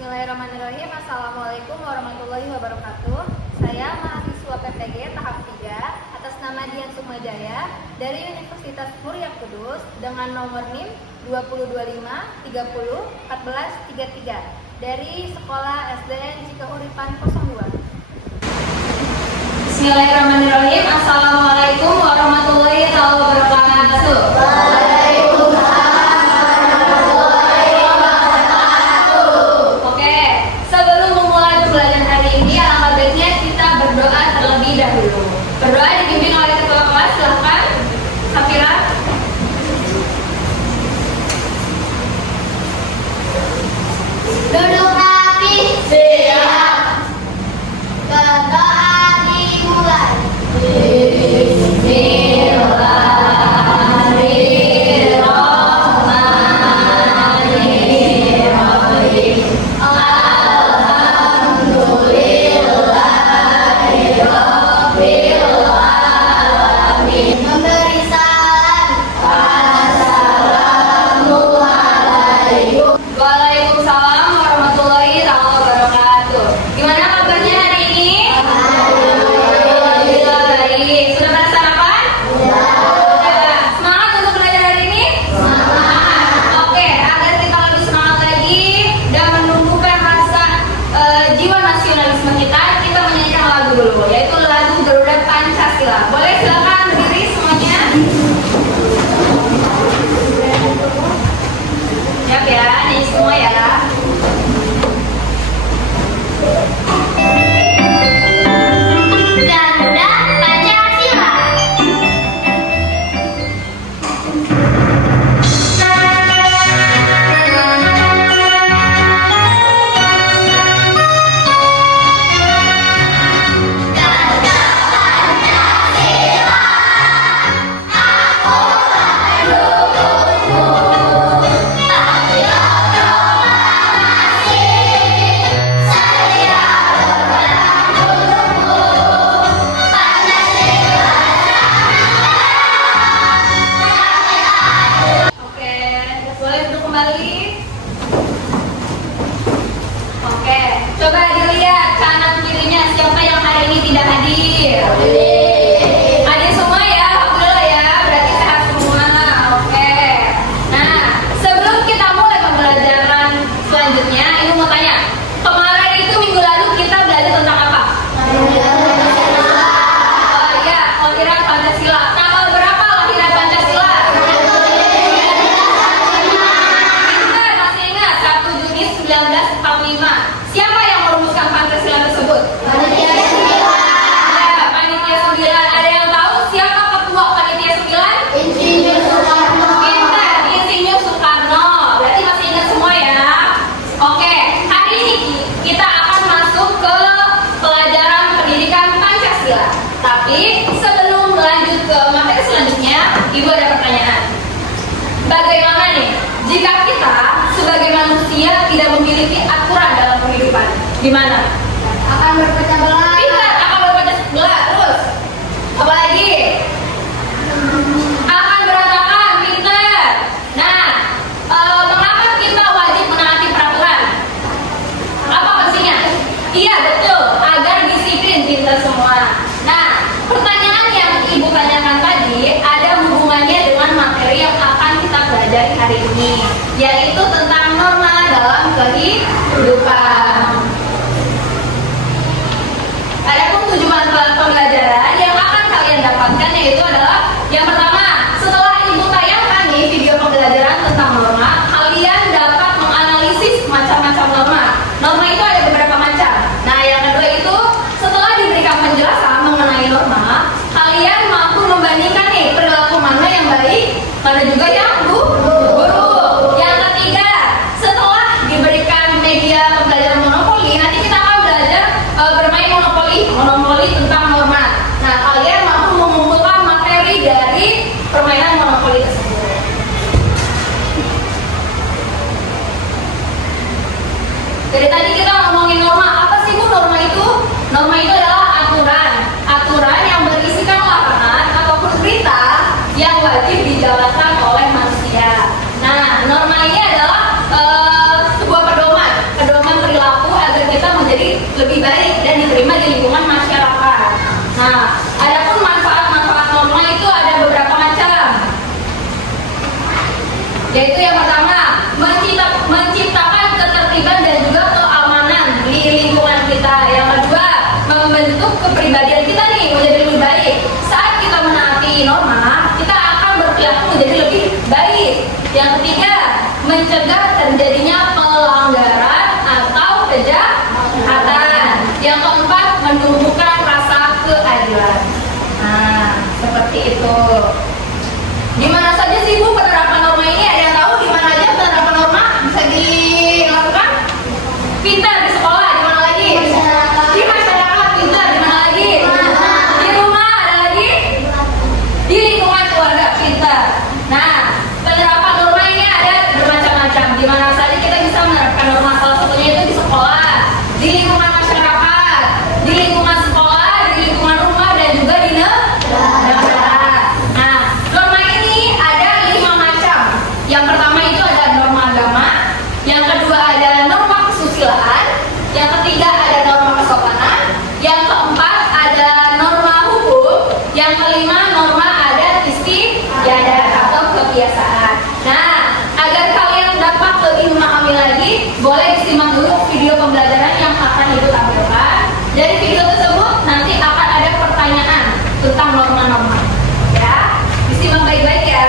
Bismillahirrahmanirrahim. Assalamualaikum warahmatullahi wabarakatuh. Saya mahasiswa PPG tahap 3 atas nama Dian Sukmajaya dari Universitas Muria Kudus dengan nomor NIM 2025 30 14 33 dari Sekolah SDN Cikahuripan 02. Bismillahirrahmanirrahim. Assalamualaikum warahmatullahi wabarakatuh. Berdoa dipimpin oleh ketua kelas, silahkan Safira. Duduk rapi. Siap. Berdoa dimulai. Waalaikumsalam warahmatullahi wabarakatuh. Gimana kabarnya hari ini? Alhamdulillah baik. Sudah pada sarapan? Sudah. Semangat untuk belajar hari ini? Semangat. Oke, agar kita lebih semangat lagi dan menumbuhkan rasa jiwa nasionalisme kita menyanyikan lagu dulu, yaitu lagu Garuda Pancasila. Boleh silakan berdiri semuanya. Siap ya, nih semua ya. Garuda Pancasila. Garuda Pancasila, aku mendukungmu. Ayo proklamasi, saya berperang untukmu. Pancasila Oke, boleh untuk kembali. Oke, coba dilihat kanan kirinya siapa yang hari ini tidak hadir. Hadir semua ya, alhamdulillah ya, berarti sehat semua. Oke. Nah, sebelum kita mulai pembelajaran selanjutnya, Ibu mau tanya, kemarin itu minggu lalu kita belajar tentang apa? Oh iya, lahiran Pancasila. Tanggal berapa lahiran Pancasila? Pintar, masih ingat 1 Juni 1945. Siapa yang merumuskan Pancasila tersebut? Ya, Panitia 9. Ada yang tahu siapa ketua Panitia 9? Insinyur Soekarno. Pintar, Insinyur Soekarno. Berarti masih ingat semua ya? Oke, hari ini kita akan masuk ke pelajaran pendidikan Pancasila. Tapi sebelum lanjut ke materi selanjutnya, Ibu ada pertanyaan. Bagaimana nih jika kita sebagai manusia tidak memiliki aturan dalam kehidupan? Gimana? Akan berpecah belah. Pintar, akan berpecah belah. Terus apa lagi? Akan berantakan. Pintar. Nah, mengapa kita wajib menaati peraturan? Apa fungsinya? Iya betul, agar disiplin. Pintar semua. Nah, pertanyaan yang Ibu tanyakan tadi ada hubungannya dengan materi yang akan kita pelajari hari ini, yaitu tentang norma dalam kehidupan. Adapun tujuan pembelajaran yang akan kalian dapatkan yaitu adalah yang pertama, setelah Ibu tayangkan nih video pembelajaran tentang norma, kalian dapat menganalisis macam-macam norma. Norma itu ada beberapa macam. Nah, yang kedua itu setelah diberikan penjelasan mengenai norma, kalian mampu membandingkan nih perilaku mana yang baik, mana juga yang buruk. Yang ketiga, setelah diberikan media pembelajaran monopoli, nanti kita akan belajar bermain monopoli tentang norma. Nah, kalian mampu mengumpulkan materi dari permainan monopoli tersebut. Dari tadi kita ngomongin norma, apa sih Bu norma itu? Norma itu adalah aturan yang berisikan larangan ataupun perintah yang wajib dijalankan oleh manusia. Nah, norma ini adalah sebuah pedoman lebih baik dan diterima di lingkungan masyarakat. Nah, adapun manfaat-manfaat norma itu ada beberapa macam. Yaitu yang pertama, menciptakan ketertiban dan juga keamanan di lingkungan kita. Yang kedua, membentuk kepribadian kita nih menjadi lebih baik. Saat kita menaati norma, kita akan berperilaku menjadi lebih baik. Yang ketiga, mencegah terjadinya pelanggaran atau kejahatan. Yang keempat, menumbuhkan rasa keadilan. Nah, seperti itu. Di mana saja sih Bu penerapan norma ini? Ada yang tahu di mana aja penerapan norma bisa dilakukan? Pintar di sekolah, di mana lagi? Di masyarakat, pintar di mana lagi? Di rumah, ada lagi? Di lingkungan keluarga, pintar. Nah, penerapan norma ini ada bermacam-macam. Di mana saja kita bisa menerapkan norma, salah satunya itu di sekolah, di lingkungan masyarakat, di lingkungan sekolah, di lingkungan rumah, dan juga di negara. Nah, norma ini ada 5 macam. Yang pertama itu ada norma agama, yang kedua ada norma kesusilaan, yang ketiga ada norma kesopanan, yang keempat ada norma hukum, yang kelima norma adat istiadat atau kebiasaan. Nah, agar kalian dapat lebih memahami lagi, boleh disimak dulu video pembelajaran yang akan Ibu tampilkan. Dari video tersebut nanti akan ada pertanyaan tentang norma-norma. Ya, disimak baik-baik ya.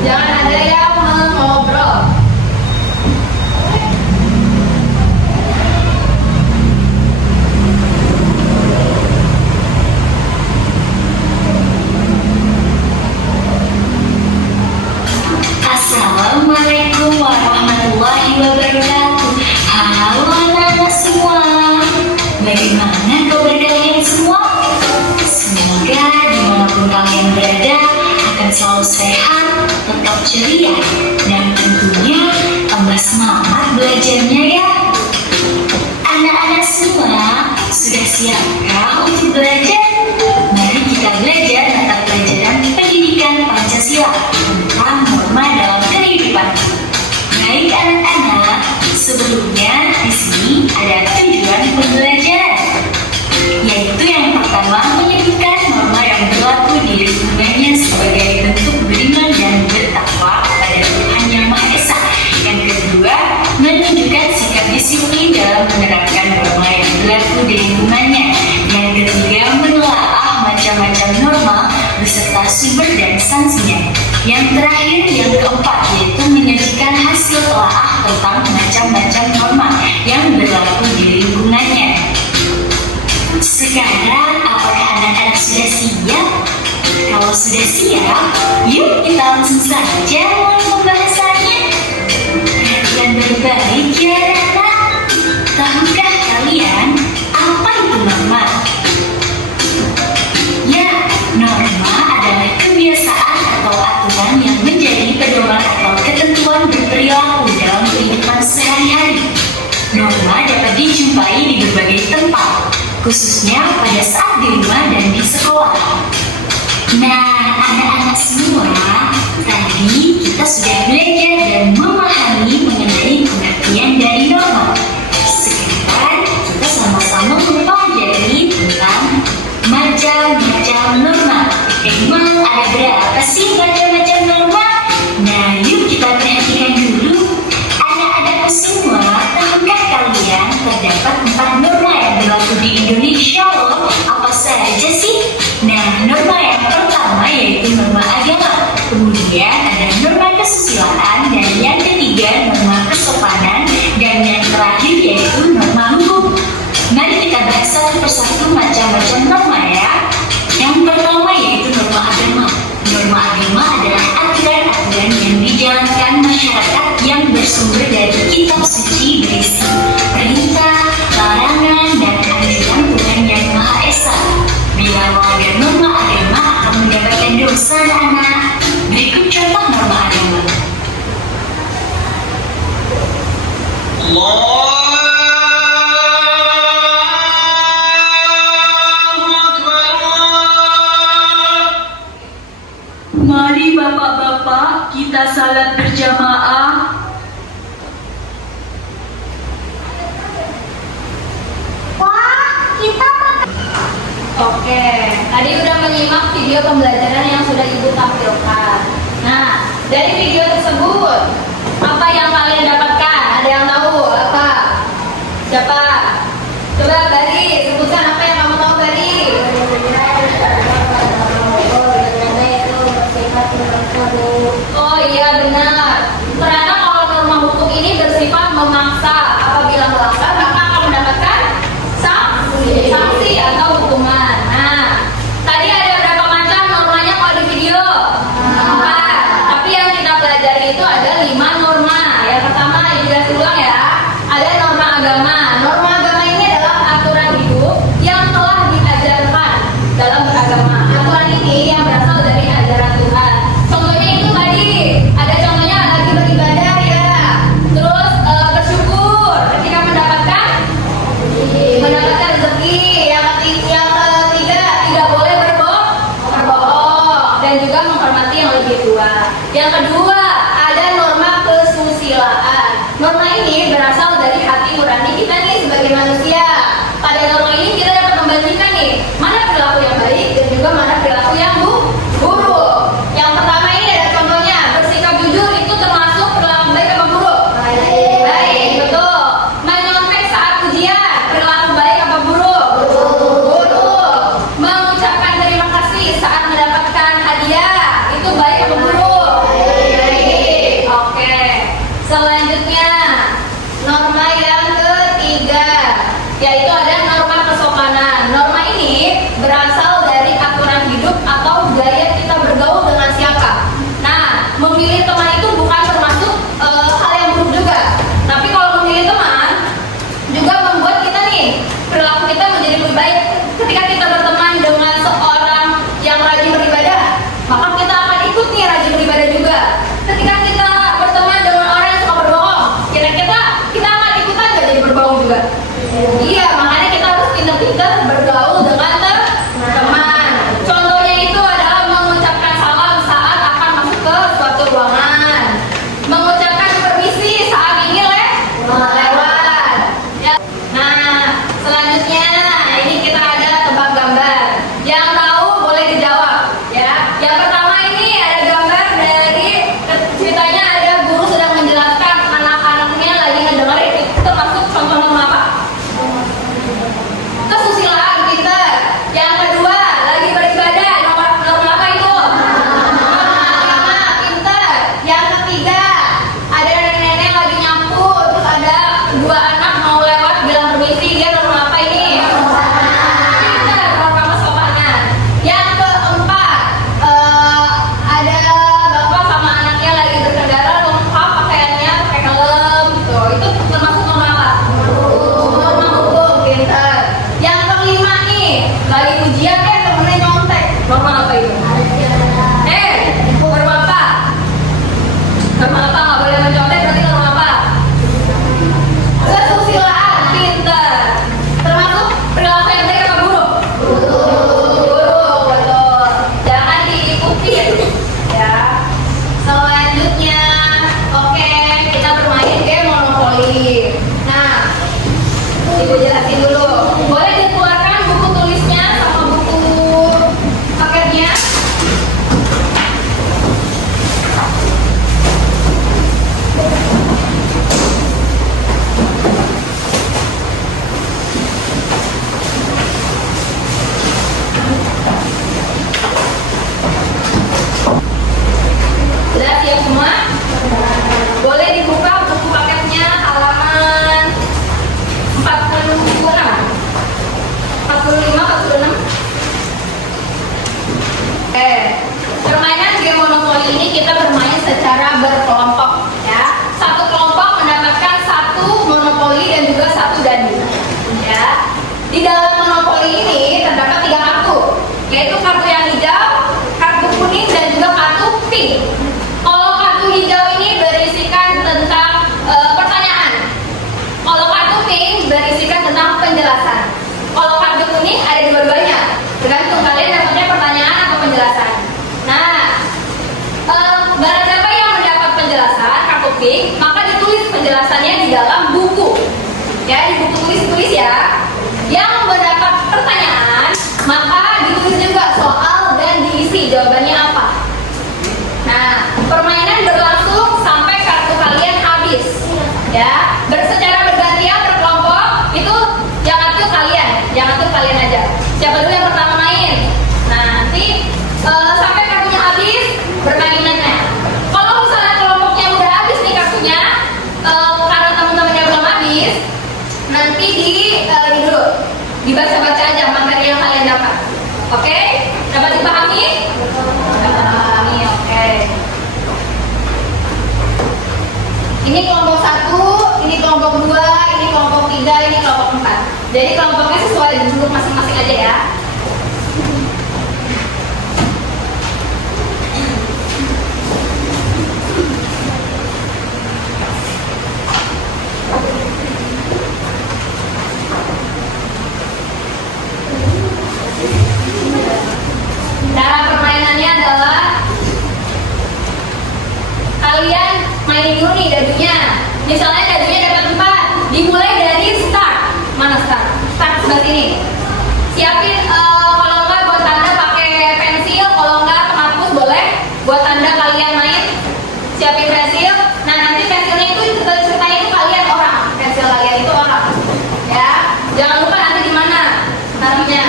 Jangan ada yang mengobrol. Assalamualaikum warahmatullahi wabarakatuh. Halo anak-anak semua, bagaimana kabar kalian semua? Semoga dimanapun kalian berada akan selalu sehat, tetap ceria, dan tentunya tambah semangat belajarnya ya. Anak-anak semua, sudah siapkah untuk belajar? Mari kita belajar mata pelajaran pendidikan Pancasila tentang norma dalam kehidupan. Baik anak-anak, sebelumnya di sini ada tujuan pembelajaran, yaitu yang pertama menyebutkan norma yang berlaku di lingkungannya sebagai bentuk beriman dan bertakwa kepada Tuhan Yang Maha Esa. Yang kedua, menunjukkan sikap disiplin dalam menerapkan norma yang berlaku di lingkungannya. Yang ketiga, menelaah macam-macam norma beserta sumber dan sanksinya. Yang terakhir, yang keempat, yaitu menyajikan hasil telaah tentang macam-macam norma yang berlaku di lingkungannya. Sekarang, apakah anak-anak sudah siap? Kalau sudah siap, yuk kita langsung saja mulai pembahasannya. Perhatian baik-baik ya anak-anak. Tahukah kalian apa itu norma? Ya, norma adalah kebiasaan atau aturan yang menjadi pedoman atau ketentuan berperilaku dalam kehidupan sehari-hari. Norma dapat dijumpai di berbagai tempat, khususnya pada saat di rumah dan di sekolah. Nah, anak-anak semua, tadi kita sudah belajar dan memahami mengenai pengertian dari norma. Sekarang kita sama-sama mempelajari tentang macam-macam norma. Emang ada berapa sih macam-macam norma? Nah, yuk kita perhatikan dulu. Anak-anak semua, tahukah kalian terdapat 4 norma yang berlaku di Indonesia loh? Apa saja sih? Nah, norma yang pertama yaitu norma agama. Kemudian ada norma kesusilaan, dan yang ketiga norma kesopanan, dan yang terakhir yaitu norma hukum. Mari kita bahas satu persatu macam-macam norma ya. Yang pertama yaitu norma agama. Norma agama adalah aturan-aturan yang dijalankan masyarakat yang bersumber dari kitab suci berisi perintah, larangan, dan anjuran Tuhan Yang Maha Esa. Bila melanggar norma agama akan mendapatkan dosa anak. Berikut contoh norma agama. Mari bapak-bapak kita salat berjamaah. Wah, video pembelajaran yang sudah Ibu tampilkan. Nah, dari video tersebut, apa yang kalian dapatkan? Ada yang tahu apa? Siapa? Coba Bari, sebutkan apa yang kamu tahu Bari. Oh iya benar. Ternyata kalau norma hukum ini bersifat memaksa. Apabila melanggar maka akan mendapatkan sanksi atau hukuman. Nah, tadi ada berapa macam normanya kalau di video? 4. Tapi yang kita pelajari itu ada 5 norma. Yang pertama dijelasin ulang ya. Ada norma agama. Norma agama ini adalah aturan hidup yang telah diajarkan dalam beragama. Aturan ini yang berasal dari ajaran Tuhan. Contohnya itu tadi, ada contohnya lagi beribadah ya. Terus bersyukur ketika mendapatkan rezeki. Yang ketiga tidak boleh berbohong dan juga menghormati yang lebih tua. Yang kedua ada norma kesusilaan. Norma ini berasal dari hati nurani kita nih sebagai manusia. Pada norma ini kita dapat membandingkan nih mana perilaku yang baik dan juga mana perilaku yang buruk. Yang pertama ini ada contohnya, bersikap jujur itu termasuk perilaku baik apa buruk? Baik, betul. Menyontek saat ujian, perilaku baik apa buruk? Buruk. Mengucapkan terima kasih saat mendapatkan hadiah, itu baik apa buruk? Baik. Oke. Selanjutnya, norma yang ketiga, yaitu ada norma kesopanan. Norma ini berasal dari aturan hidup atau gaya kita bergaul dengan siapa. Nah, memilih teman itu bukan termasuk hal yang buruk juga. Tapi kalau memilih teman juga membuat kita nih perilaku kita menjadi lebih baik. Ketika kita berteman dengan seorang yang rajin beribadah, maka kita akan ikut nih rajin beribadah juga. Ketika kita berteman dengan orang yang suka berbohong, kita akan ikutan gak jadi berbohong juga? Iya, makanya kita harus pintar-pintar bergaul dengan teman. Contohnya itu adalah mengucapkan salam saat akan masuk ke suatu ruangan, mengucapkan permisi saat ingin lewat. Ya. Nah, selanjutnya ini kita ada tebak gambar. Yang tahu boleh dijawab. Ya. Yang pertama ini ada gambar dari ceritanya ada guru sedang menjelaskan anak-anaknya lagi ngedengerin. Itu termasuk contoh norma apa? Kesusilaan, pintar. Yang kedua lagi beribadah, norma apa itu? Norma agama, pintar. Yang ketiga ada nenek-nenek lagi nyapu, terus ada 2 anak mau lewat bilang permisi, dia norma apa ini? Pintar, norma kesopanan. Yang keempat ada bapak sama anaknya lagi berkendara lengkap pakaiannya, pakai helm gitu. Itu termasuk norma apa? Norma hukum, pintar. Yang kelima nih, lagi ujian temennya nyontek. Norma apa itu? Norma apa? Norma apa? Nggak boleh mencontek, berarti norma apa? Kesusilaan, pintar. Termasuk perilaku yang baik apa buruk? Buruk, betul. Jangan diikuti ya. Selanjutnya, oke, kita bermain game monopoli. Nah, Ibu jelasin dulu. Boleh dikeluarkan buku tulisnya sama buku paketnya. Jelas ya semua? Boleh dibuka buku paketnya halaman 46, 45, 46. Permainan game monopoli ini kita bermain secara berkelompok ya. Satu kelompok mendapatkan 1 monopoli dan juga 1 dandi ya. Di dalam monopoli ini terdapat 3 kartu, yaitu kartu yang hijau, kartu kuning dan juga kartu pink. Kalau kartu hijau ini berisikan tentang pertanyaan. Kalau kartu pink berisikan tentang penjelasan. Kalau kartu kuning ada dua-duanya, tergantung kalian dapatnya pertanyaan atau penjelasan. Nah, barang siapa yang mendapat penjelasan kartu pink, maka ditulis penjelasannya di dalam buku. Ya, di buku tulis ya. Yang mendapat pertanyaan, maka ditulis juga soal dan diisi isi. Jawabannya apa? Nah, permainan berlangsung sampai kartu kalian habis. Ya, secara bergantian berkelompok. Itu yang atur kalian aja. Siapa dulu yang pertama main? Nah, nanti sampai kartunya habis bermainannya. Kalau misalnya kelompoknya udah habis nih kartunya, karena teman-temannya belum habis, nanti ini dulu dibaca-baca aja materi yang kalian dapat. Oke? Dapat dipahami? Dapat dipahami, oke. Ini kelompok 1, ini kelompok 2, ini kelompok 3, ini kelompok 4. Jadi kelompoknya sesuai duduk masing-masing aja ya. Cara permainannya adalah kalian mainin dulu nih dadunya. Misalnya dadunya dapat 4, dimulai dari start. Mana start? Start sebelah sini. Siapin kalau enggak buat tanda pakai pensil, kalau enggak penghapus boleh. Buat tanda kalian main, siapin pensil. Nah, nanti pensilnya itu ceritanya itu kalian orang. Pensil kalian itu orang. Ya, jangan lupa nanti di mana taruhnya.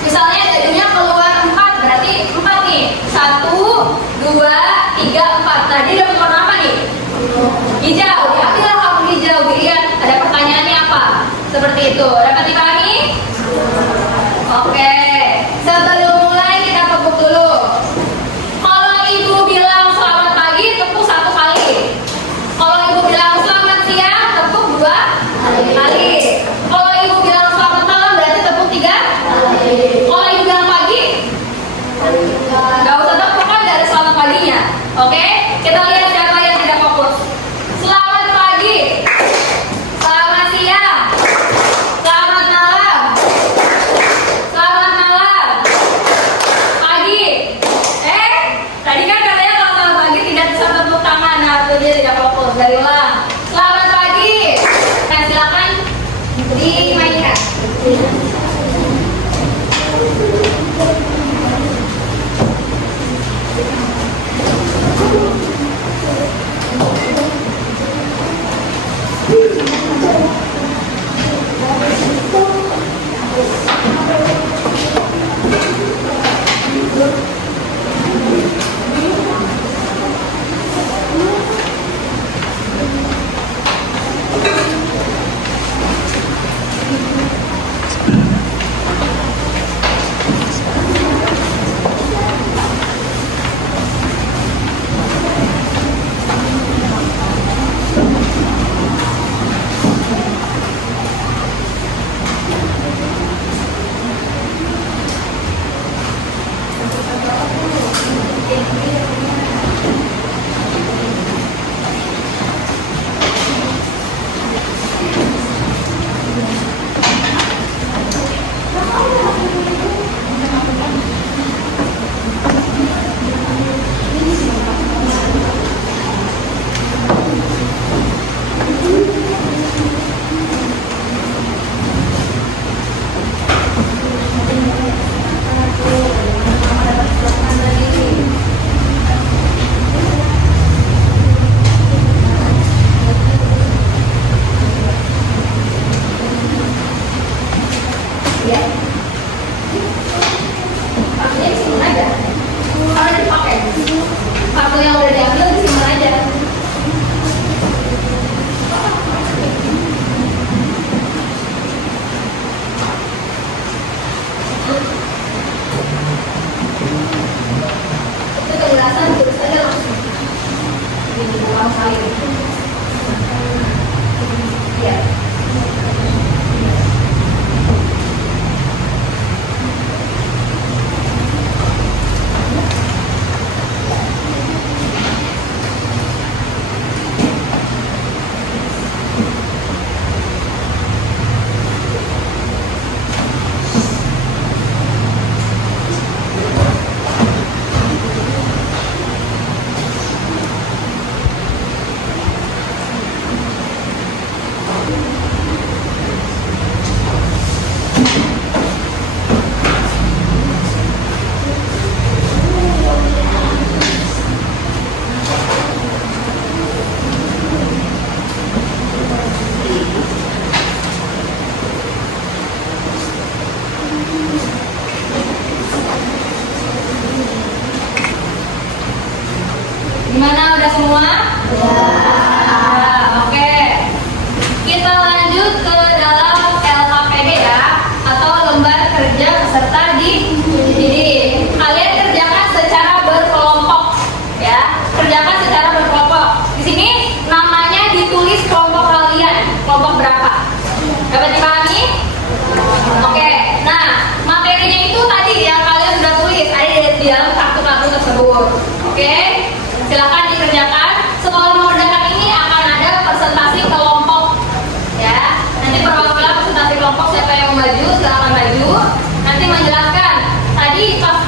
Misalnya dadunya keluar 4, berarti 4 nih. 1, 2, 3, 4. Nah, dia dapat warna apa nih? Hijau. Diambil warna hijau. Dilihat ada pertanyaannya apa? Seperti itu. Dapat dipahami? Oke. Sebelum mulai kita tepuk dulu. Kalau ibu bilang selamat pagi, tepuk 1 kali. Kalau ibu bilang selamat siang, tepuk 2 kali. Kalau ibu bilang selamat malam, berarti tepuk 3 kali. Kalau ibu bilang pagi, nggak usah tepuk kan dari selamat paginya. Oke? Kita lihat siapa yang tidak fokus. Selamat pagi. Selamat siang. Selamat malam. Selamat malam. Pagi. Tadi kan katanya kalau selamat pagi tidak bisa tepuk tangan. Nah, itu dia tidak fokus. Dari ulang. Selamat pagi. Nah, silakan dimainkan. kelompok berapa? Dapat dipahami? Oke, nah materinya itu tadi yang kalian sudah tulis ada di dalam kartu-kartu tersebut. Oke, silakan dikerjakan. Setelah mengerjakan ini akan ada presentasi kelompok, ya. Nanti perwakilan presentasi kelompok siapa yang maju silakan maju. Nanti menjelaskan tadi pas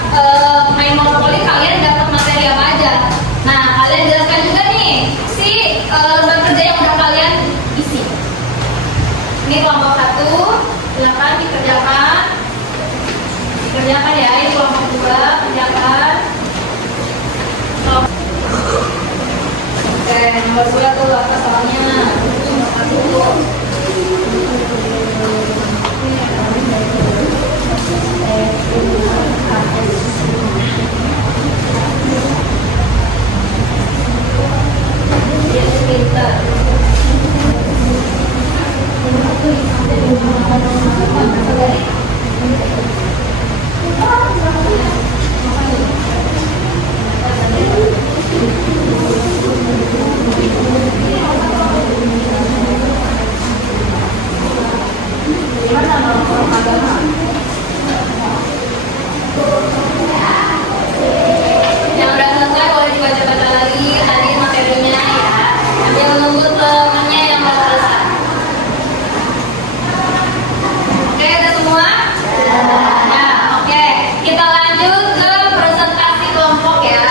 main monopoli kalian dapat materi apa aja. Nah kalian jelaskan juga nih si lembar kerja yang udah kalian isi. Ini kelompok 1, silakan dikerjakan. Dikerjakan ya, ini kelompok 2, kerjakan. Oke, nomor 2 tuh apa soalnya? Nomor 1. Dia pintar. Yang udah selesai boleh dibaca-baca lagi tadi materinya ya. Sambil menunggu temannya yang udah selesai. Oke, udah semua? Ya, oke. Kita lanjut ke presentasi kelompok ya.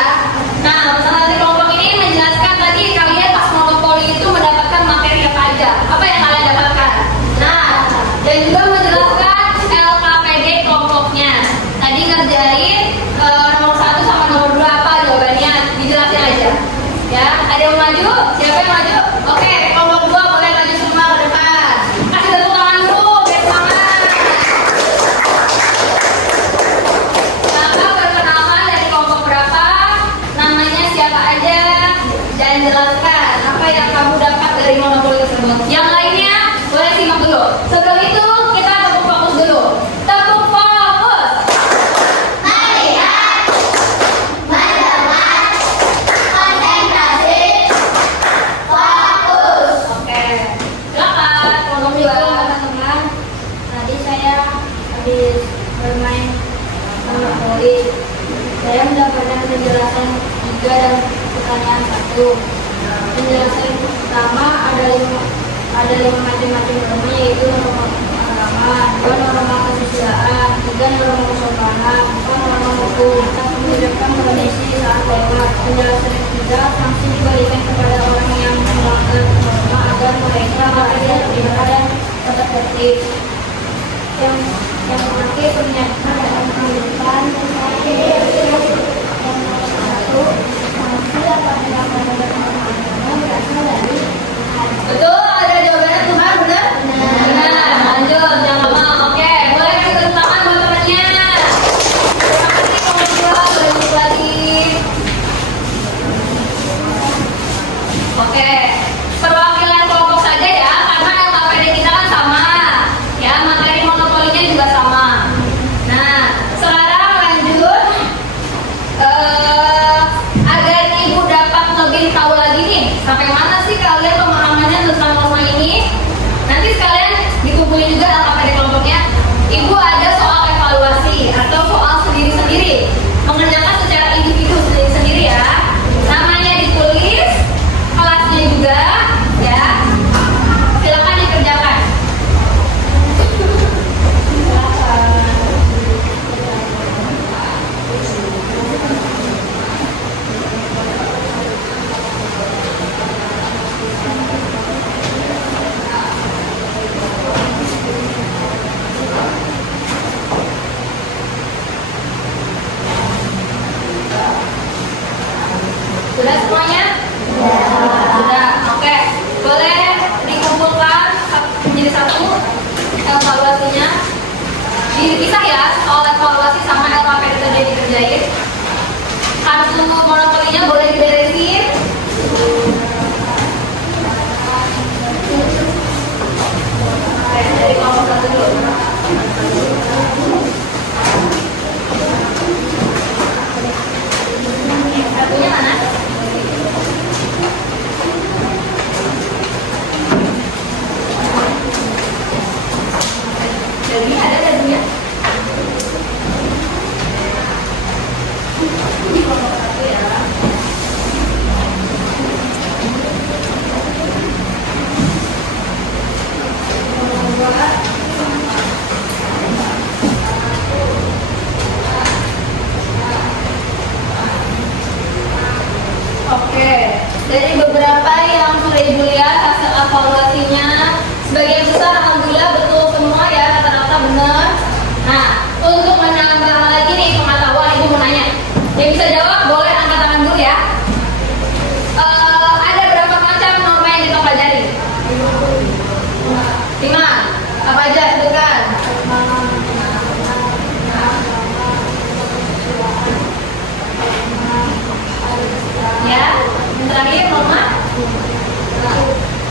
Nah, presentasi kelompok ini menjelaskan tadi kalian pas monopoli itu mendapatkan materi apa aja. Apa yang kalian dapatkan? Nah, dan juga menjelaskan LKPD kelompoknya. Tadi ngerjain nomor 1 sama nomor 2 apa jawabannya, dijelasin aja. Ya, ada yang maju? Siapa yang maju? Oke, kelompok 2 boleh maju semua ke depan. Kasih tepuk tangan dulu, biar semangat. Kakak berkenalan dari kelompok berapa? Namanya siapa aja? Dan jelaskan apa yang kamu dapat dari monopoli tersebut. Yang lainnya boleh simak dulu. Sebelum itu kita tepuk fokus dulu. Tepuk fokus. Melihat, mendengar, konsentrasi, fokus. Oke, silakan kelompok 2. Teman-teman, tadi saya habis bermain monopoli. Saya mendapatkan penjelasan 3 dan pertanyaan 1. Penjelasan pertama ada 5 macam-macam norma, yaitu norma agama, 2 norma kesusilaan, 3 norma kesopanan, 4 norma hukum. Kita mengucapkan kondisi saat lewat. Penjelasan ketiga, sanksi diberikan kepada orang yang melanggar norma agar mereka berada dan tetap tertib. Yang terakhir pernyataan dalam kehidupan yang nomor 1, sanksi apabila pelanggaran agama berasal dari Betul, ada jawabannya Tuhan, benar? Benar. Lanjut, jangan lama. Oke, boleh kasih tepuk tangan buat temannya. Terima kasih kelompok 2, balik lagi. Oke, perwakilan kelompok saja ya, karena LKPD kita kan sama. Ya, materi monopolinya juga sama. Nah, sekarang lanjut. Agar ibu dapat lebih tahu lagi nih, sampai mana sih kalian pemahamannya tentang norma ini? Nanti sekalian dikumpulin juga LKPD kelompoknya. Ibu ada soal evaluasi atau soal sendiri-sendiri, mengerjakan secara individu sendiri-sendiri ya. Namanya ditulis, kelasnya juga,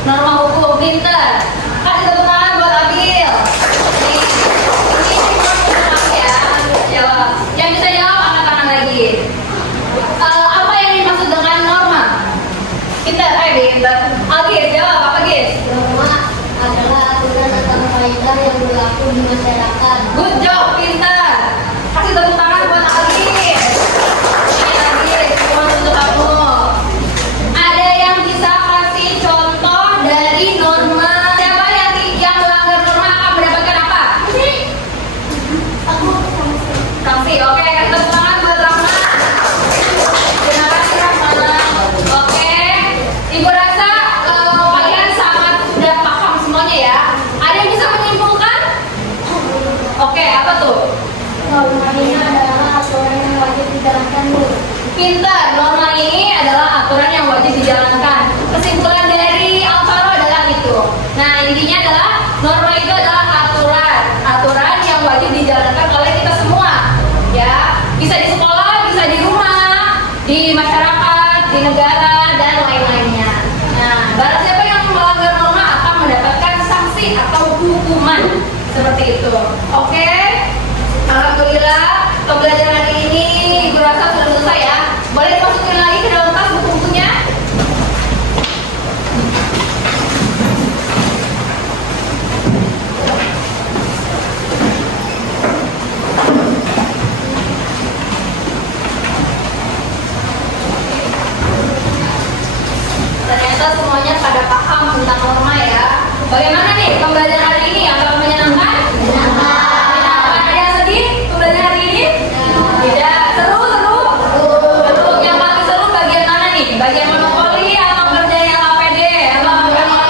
norma hukum, pinter. Kasih tepuk tangan buat Abil. Ini cuma aku ya, jawab. Yang bisa jawab angkat tangan lagi. Apa yang dimaksud dengan norma? Pinter, pinter. Agis, jawab apa Gis? Norma adalah aturan atau kaidah yang berlaku di masyarakat. Good job, pinter. Kasih tepuk tangan buat Agis. Ini Agis, cuma untuk kamu. Ada yang bisa kasih contoh dari norma? Siapa yang melanggar norma akan mendapatkan apa? Sanksi. Oke, kasih tepuk tangan buat Rahma. Terima kasih Rahma. Oke, Ibu rasa kalian sangat sudah paham semuanya ya. Ada yang bisa menyimpulkan? Oke, apa tuh? Norma ini adalah aturan yang wajib dijalankan, Bu. Pintar, norma ini adalah aturan yang wajib dijalankan. Kesimpulan dari Alvaro adalah itu. Nah, intinya adalah norma itu adalah aturan yang wajib dijalankan oleh kita semua. Ya, bisa di sekolah, bisa di rumah, di masyarakat, di negara dan lain-lainnya. Nah, barang siapa yang melanggar norma akan mendapatkan sanksi atau hukuman seperti itu. Oke? Alhamdulillah, pembelajaran hari ini Ibu rasa sudah selesai ya. Boleh dimasukin lagi ke dalam tas buku-bukunya? Ternyata semuanya pada paham tentang norma ya. Bagaimana nih pembelajaran hari ini? Apakah menyenangkan? Menyenangkan. Ada yang sedih pembelajaran hari ini? Tidak. Seru. Yang paling seru bagian mana nih? Bagian monopoli atau kerja yang APD? Atau monopoli.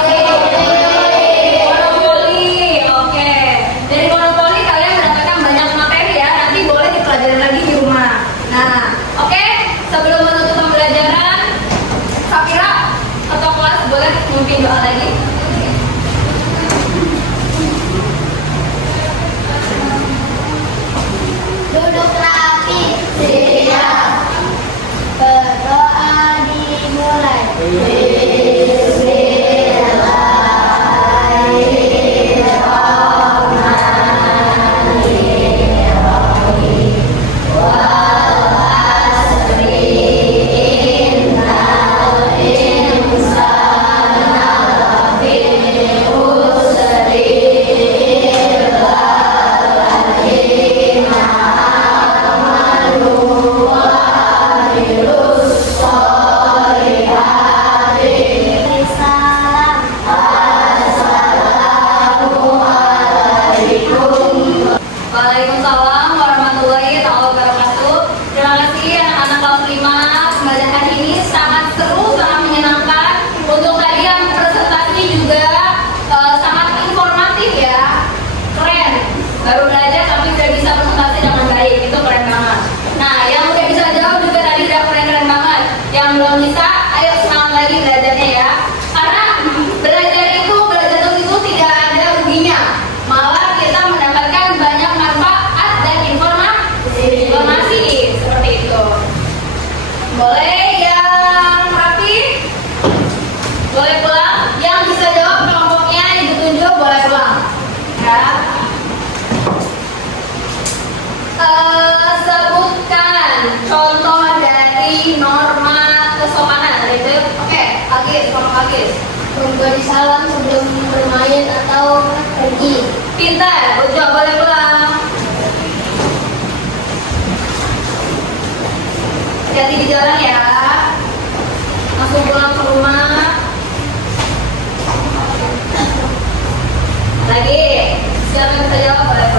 Oke. Dari monopoli kalian mendapatkan banyak materi ya. Nanti boleh dipelajari lagi di rumah. Nah, oke. Sebelum menutup pembelajaran, Safira atau kelas boleh memimpin doa lagi. Duduk rapi. Siap. Berdoa dimulai. Waalaikumsalam warahmatullahi wabarakatuh. Terima kasih anak-anak kelas 5. Pembelajaran hari ini sangat seru, sangat menyenangkan. Untuk tadi yang presentasi juga sangat informatif ya. Keren. Baru belajar tapi sudah bisa presentasi dengan baik. Itu keren banget. Nah, yang udah bisa jawab juga tadi udah keren-keren banget. Yang belum bisa, ayo semangat lagi belajarnya ya. Karena belajar terus itu tidak ada ruginya. Malah kita mendapatkan banyak manfaat dan informasi seperti itu. Boleh yang rapi? Boleh pulang? Yang bisa jawab kelompoknya ditunjuk boleh pulang. Ya. Sebutkan contoh dari norma kesopanan. Itu oke, Agis. Memberi salam sebelum bermain atau pergi. Pintar, ujo boleh pulang. Hati-hati di jalan ya. Langsung pulang ke rumah. Lagi, siapa yang bisa jawab?